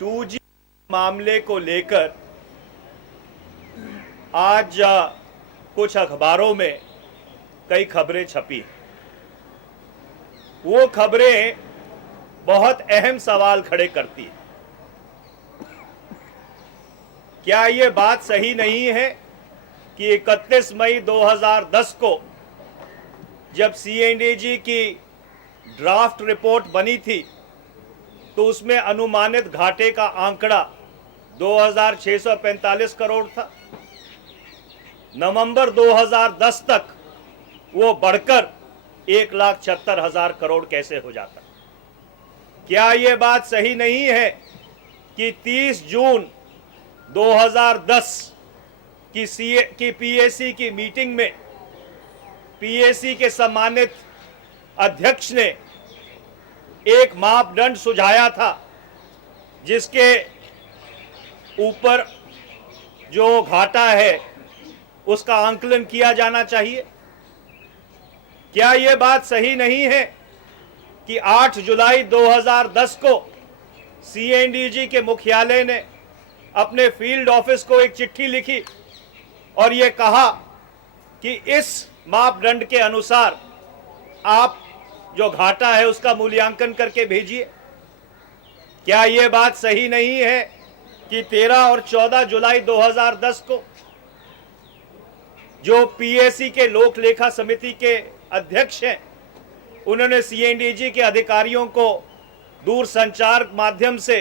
2G मामले को लेकर आज कुछ अखबारों में कई खबरें छपी। वो खबरें बहुत अहम सवाल खड़े करती हैं। क्या ये बात सही नहीं है कि 31 मई 2010 को जब CNDG की ड्राफ्ट रिपोर्ट बनी थी तो उसमें अनुमानित घाटे का आंकड़ा 2645 करोड़ था। नवंबर 2010 तक वो बढ़कर 1,76,000 करोड़ कैसे हो जाता? क्या ये बात सही नहीं है कि 30 जून 2010 की PAC की मीटिंग में PAC के सम्मानित अध्यक्ष ने एक मापदंड सुझाया था जिसके ऊपर जो घाटा है उसका आंकलन किया जाना चाहिए? क्या यह बात सही नहीं है कि 8 जुलाई 2010 को CNDG के मुख्यालय ने अपने फील्ड ऑफिस को एक चिट्ठी लिखी और यह कहा कि इस मापदंड के अनुसार आप जो घाटा है उसका मूल्यांकन करके भेजिए? क्या यह बात सही नहीं है कि 13 और 14 जुलाई 2010 को जो PAC के लोक लेखा समिति के अध्यक्ष हैं उन्होंने CNDG के अधिकारियों को दूरसंचार माध्यम से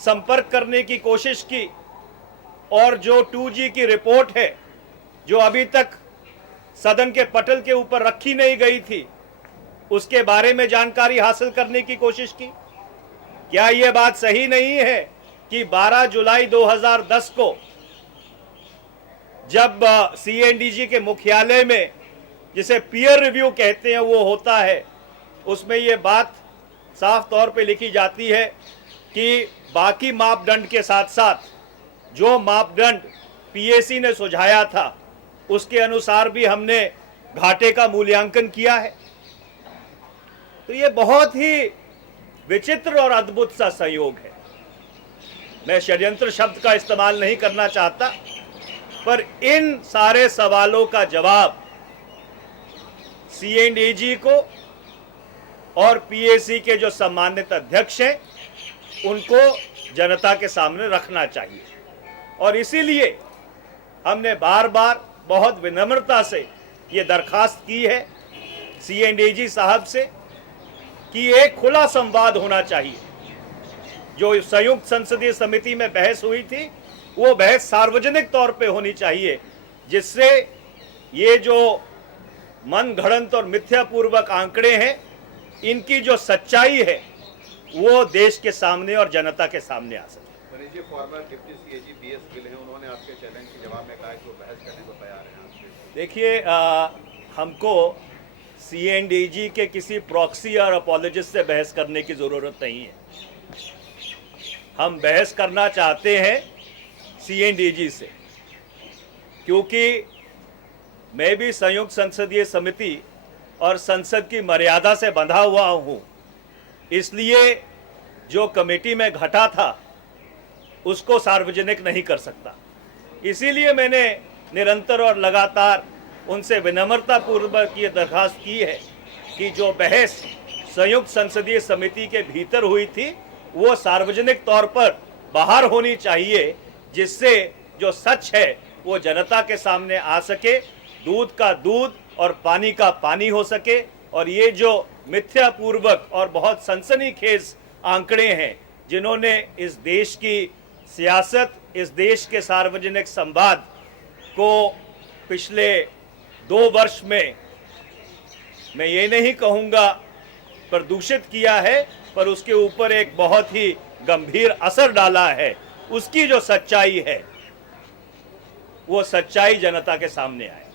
संपर्क करने की कोशिश की और जो 2G की रिपोर्ट है जो अभी तक सदन के पटल के ऊपर रखी नहीं गई थी उसके बारे में जानकारी हासिल करने की कोशिश की? क्या यह बात सही नहीं है कि 12 जुलाई 2010 को जब CNDG के मुख्यालय में जिसे पीयर रिव्यू कहते हैं वो होता है उसमें यह बात साफ तौर पे लिखी जाती है कि बाकी मापदंड के साथ साथ जो मापदंड PAC ने सुझाया था उसके अनुसार भी हमने घाटे का मूल्यांकन किया है? तो ये बहुत ही विचित्र और अद्भुत सा संयोग है। मैं षड्यंत्र शब्द का इस्तेमाल नहीं करना चाहता, पर इन सारे सवालों का जवाब CNDG को और PAC के जो सम्मानित अध्यक्ष हैं उनको जनता के सामने रखना चाहिए। और इसीलिए हमने बार बार बहुत विनम्रता से ये दरखास्त की है CNDG साहब से कि एक खुला संवाद होना चाहिए। जो संयुक्त संसदीय समिति में बहस हुई थी वो बहस सार्वजनिक तौर पे होनी चाहिए, जिससे ये जो मन घड़ंत और मिथ्यापूर्वक आंकड़े हैं इनकी जो सच्चाई है वो देश के सामने और जनता के सामने आ सके। Farmer deputy CAG BS Gill हैं, उन्होंने आपके चैलेंज के जवाब में कहा कि वो बहस करने को तैयार हैं आपसे। देखिए, हमको CNDG के किसी प्रॉक्सी और अपॉलोजिस्ट से बहस करने की ज़रूरत नहीं है। हम बहस करना चाहते हैं CNDG से, क्योंकि मैं भी संयुक्त संसदीय समिति और संसद की मर्यादा से बंधा हुआ हूँ। इसलिए जो कमेटी में घटा था उसको सार्वजनिक नहीं कर सकता। इसीलिए मैंने निरंतर और लगातार उनसे विनम्रता पूर्वक ये दरखास्त की है कि जो बहस संयुक्त संसदीय समिति के भीतर हुई थी वो सार्वजनिक तौर पर बाहर होनी चाहिए, जिससे जो सच है वो जनता के सामने आ सके, दूध का दूध और पानी का पानी हो सके। और ये जो मिथ्यापूर्वक और बहुत सनसनीखेज आंकड़े हैं जिन्होंने इस देश की सियासत, इस देश के सार्वजनिक संवाद को पिछले 2 वर्ष में, मैं ये नहीं कहूँगा प्रदूषित किया है, पर उसके ऊपर एक बहुत ही गंभीर असर डाला है, उसकी जो सच्चाई है वो सच्चाई जनता के सामने आए।